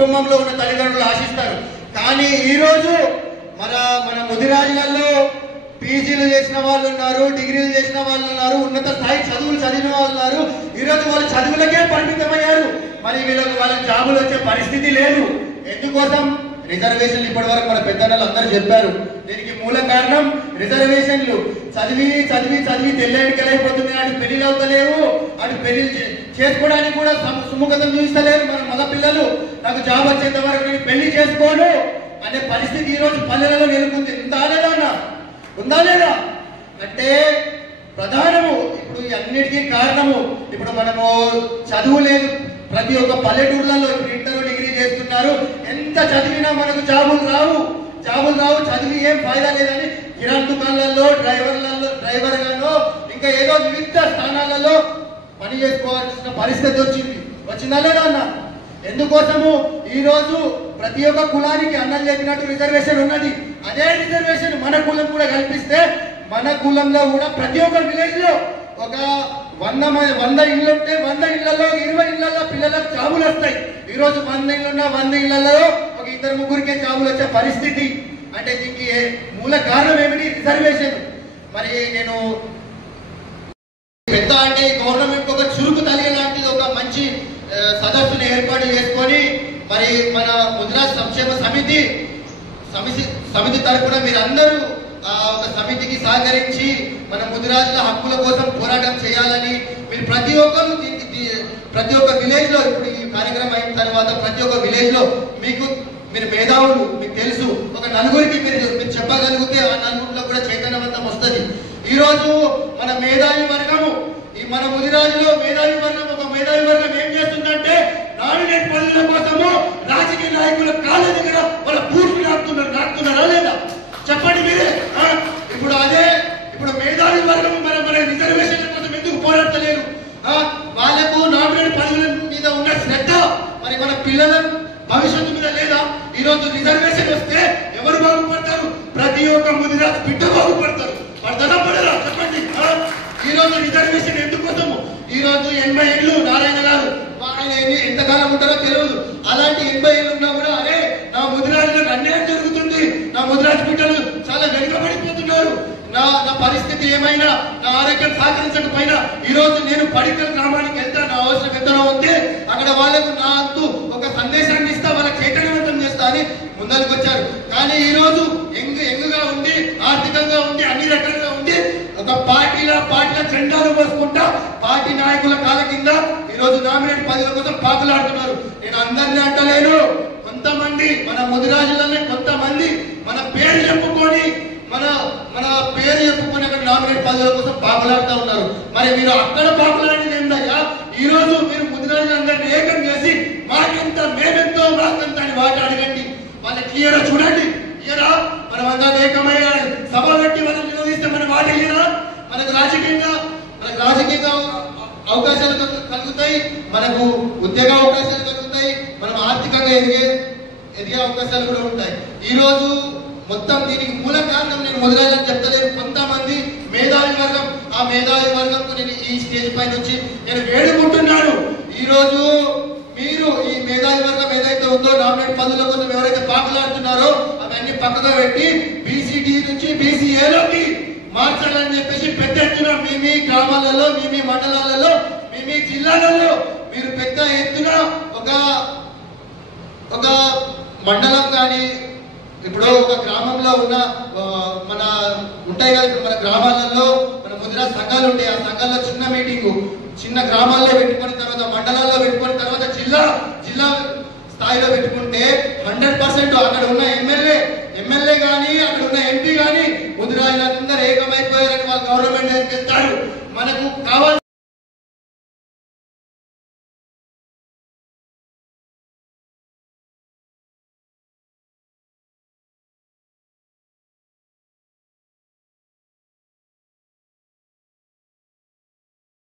కుటుంబంలో ఉన్న తల్లిదండ్రులు ఆశిస్తారు. కానీ ఈరోజు మన ముదిరాజులలో పీజీలు చేసిన వాళ్ళు ఉన్నారు, డిగ్రీలు చేసిన వాళ్ళు ఉన్నారు, ఉన్నత స్థాయి చదువులు చదివిన వాళ్ళు ఉన్నారు. ఈరోజు వాళ్ళు చదువులకే పరిమితమయ్యారు. మరి వాళ్ళకి జాబులు వచ్చే పరిస్థితి లేదు. ఎందుకోసం? రిజర్వేషన్లు ఇప్పటి వరకు మన పెద్దలు అందరూ చెప్పారు. దీనికి మూల కారణం రిజర్వేషన్లు. చదివి చదివి చదివి తెల్లెడికెళ్ళైపోతున్నాయి. అటు పెళ్లి అవుతలేవు, అటు పెళ్లి చేసుకోవడానికి కూడా సుముఖతం చూస్తలేరు మన మగ పిల్లలు. నాకు జాబ్ వచ్చేంత వరకు నేను పెళ్లి చేసుకోను అనే పరిస్థితి ఈ రోజు పల్లెలలో నెలకొంది. ఉందా లేదా అంటే ప్రధానము ఇప్పుడు అన్నిటికీ కారణము ఇప్పుడు మనము చదువు లేదు. ప్రతి ఒక్క పల్లెటూర్లలో ఇప్పుడు ఇంటర్ డిగ్రీ చేస్తున్నారు. ఎంత చదివినా మనకు జాబులు రావు. చదివి ఏం ఫాయిదా లేదని కిరాణా దుకాణాలలో డ్రైవర్ గానో ఇంకా ఏదో వివిధ స్థానాలలో పని చేసుకోవాల్సిన పరిస్థితి వచ్చిందా లేదా అన్న? ఎందుకోసము ఈ రోజు ప్రతి ఒక్క కులానికి అన్నం చెప్పినట్టు రిజర్వేషన్ ఉన్నది. అదే రిజర్వేషన్ మన కులం కూడా కల్పిస్తే మన కులంలో కూడా ప్రతి ఒక్క విలేజ్ లో ఒక 100 ఇళ్ళు ఉంటే 100 ఇళ్లలో 20 ఇళ్లలో పిల్లలకు జాబులు వస్తాయి. ఈ రోజు 100 ఇళ్ళున్న 100 ఇళ్లలో ఒక 2-3కే జాబులు వచ్చే పరిస్థితి. అంటే దీనికి మూల కారణం ఏమిటి? రిజర్వేషన్. మరి నేను పెద్ద అంటే గవర్నమెంట్ ఒక చురుకు తల్లి లాంటిది ఒక మంచి సదస్సును ఏర్పాటు చేసుకొని మరి మన ముదిరాజ్ సంక్షేమ సమితి తరఫున మీరందరూ ఒక సమితికి సహకరించి మన ముదిరాజుల హక్కుల కోసం పోరాటం చేయాలని మీరు ప్రతి ఒక్క విలేజ్ లో ఇప్పుడు ఈ కార్యక్రమం అయిన తర్వాత ప్రతి ఒక్క విలేజ్ లో మీరు మేధావులు మీకు తెలుసు ఒక నలుగురికి మీరు చెప్పగలిగితే ఆ నలుగురిలో కూడా చైతన్యవంతం వస్తుంది. ఈ రోజు మన మేధావి వర్గము మన ముదిరాజులో మేధావి వర్గం ఏం చేస్తుందంటే నామినేట్ పదవుల కోసము రాజకీయ నాయకుల కాళ్ళ దగ్గర వాళ్ళ పూర్తి నాటుతున్నారా లేదా చెప్పండి మీరే. ఇప్పుడు మేధావి వర్గం మన రిజర్వేషన్ల కోసం ఎందుకు పోరాడతలేరు? వాళ్ళకు నామినేట్ పదవుల మీద ఉన్న శ్రద్ధ మరి మన పిల్లల భవిష్యత్తు మీద లేదా? ఈ రోజు రిజర్వేషన్ వస్తే ఎవరు బాగుపడతారు? ప్రతి ఒక్క ముదిరాజు బిడ్డ బాగుపడతారు. పడరా చెప్పండి. ఈ రోజు రిజర్వేషన్ ఎందుకోసము? ఈ రోజు 80 ఏళ్ళు నారాయణ గారు ఆయన ఎంతకాలం ఉంటారో తెలియదు. అలాంటి 80 ఏళ్ళు ఉన్నా కూడా అరే నా ముదిరాజులకు అన్యాయం జరుగుతుంది, నా ముదిరాజు బిడ్డలు చాలా వెనుకబడిపోతున్నారు, నా పరిస్థితి ఏమైనా నా ఆరోగ్యం సహకరించకపోయినా ఈ రోజు నేను పడికల్ గ్రామానికి వెళ్తా, నా అవసరం ఎంతనో ఉంది, అక్కడ వాళ్ళకు నా అంతు ఒక సందేశాన్ని ఇస్తా, వాళ్ళకి చైతన్యవంతం చేస్తా అని ముందరికి వచ్చారు. కానీ ఈ రోజు ఎంగుగా ఉండి ఆర్థికంగా ఉండి అన్ని రకాలుగా ఉండి ఒక పార్టీల జెండాలు పోసుకుంటా పార్టీ నాయకుల కాళ్ళ కింద ఈ రోజు నామినేట్ పదవుల కోసం పాకులాడుతున్నారు. నేను అందరినీ అంటలేను, కొంతమంది మన ముదిరాజులనే కొంతమంది మన పేరు చెప్పుకొని అక్కడ నామినేట్ పదవుల కోసం పాకులాడుతూ ఉన్నారు. మరి మీరు అక్కడ పాకులాడేది ఏందయ్యా? ఈ రోజు మీరు ముదిరాజులందరినీ ఏకం చేసి మాకెంత మేమెంతో మాకెంత అని వాటి అడగండి. వాళ్ళకి క్లియర్ చూడండి. ఇయరా మనం అందరూ ఏకమైన సభ పెట్టి మనం నిరోధిస్తే మన వాటి మనకు రాజకీయంగా అవకాశాలు కలుగుతాయి, మనకు ఉద్యోగ అవకాశాలు కలుగుతాయి, మనం ఆర్థికంగా ఎదిగే అవకాశాలు కూడా ఉంటాయి. ఈ రోజు మొత్తం దీనికి మూల కారణం నేను మొదలైన చెప్తలేను. కొంతమంది మేధావి వర్గం, ఆ మేధావి వర్గంకు నేను ఈ స్టేజ్ పైన వచ్చి నేను వేడుకుంటున్నాను. ఈ రోజు మీరు ఈ మేధావి వర్గం ఏదైతే ఉందో నామినేట్ పదవుల కోసం ఎవరైతే పాకులాడుతున్నారో అవన్నీ పక్కగా పెట్టి బీసీడీ నుంచి బీసీఏలోకి మార్చాలని చెప్పేసి పెద్ద ఎత్తున మీ గ్రామాలలో, మీ మండలాలలో, మీ జిల్లాలలో మీరు పెద్ద ఎత్తున ఒక మండలం కానీ ఇప్పుడు ఒక గ్రామంలో ఉన్న మన ఉంటాయి కదా, మన గ్రామాలలో మన ముదిరాజ్ సంఘాలు ఉంటాయి. ఆ సంఘాల్లో చిన్న మీటింగు చిన్న గ్రామాల్లో పెట్టుకుని తర్వాత మండలాల్లో పెట్టుకుని తర్వాత జిల్లా స్థాయిలో పెట్టుకుంటే 100% అక్కడ ఉన్న ఎమ్మెల్యే కానీ అక్కడ ఉన్న ఎంపీ కానీ ముదిరాజులందరూ ఏకమైపోయారని వాళ్ళు గవర్నమెంట్ దగ్గరికి వెళ్తారు. మనకు కావాలి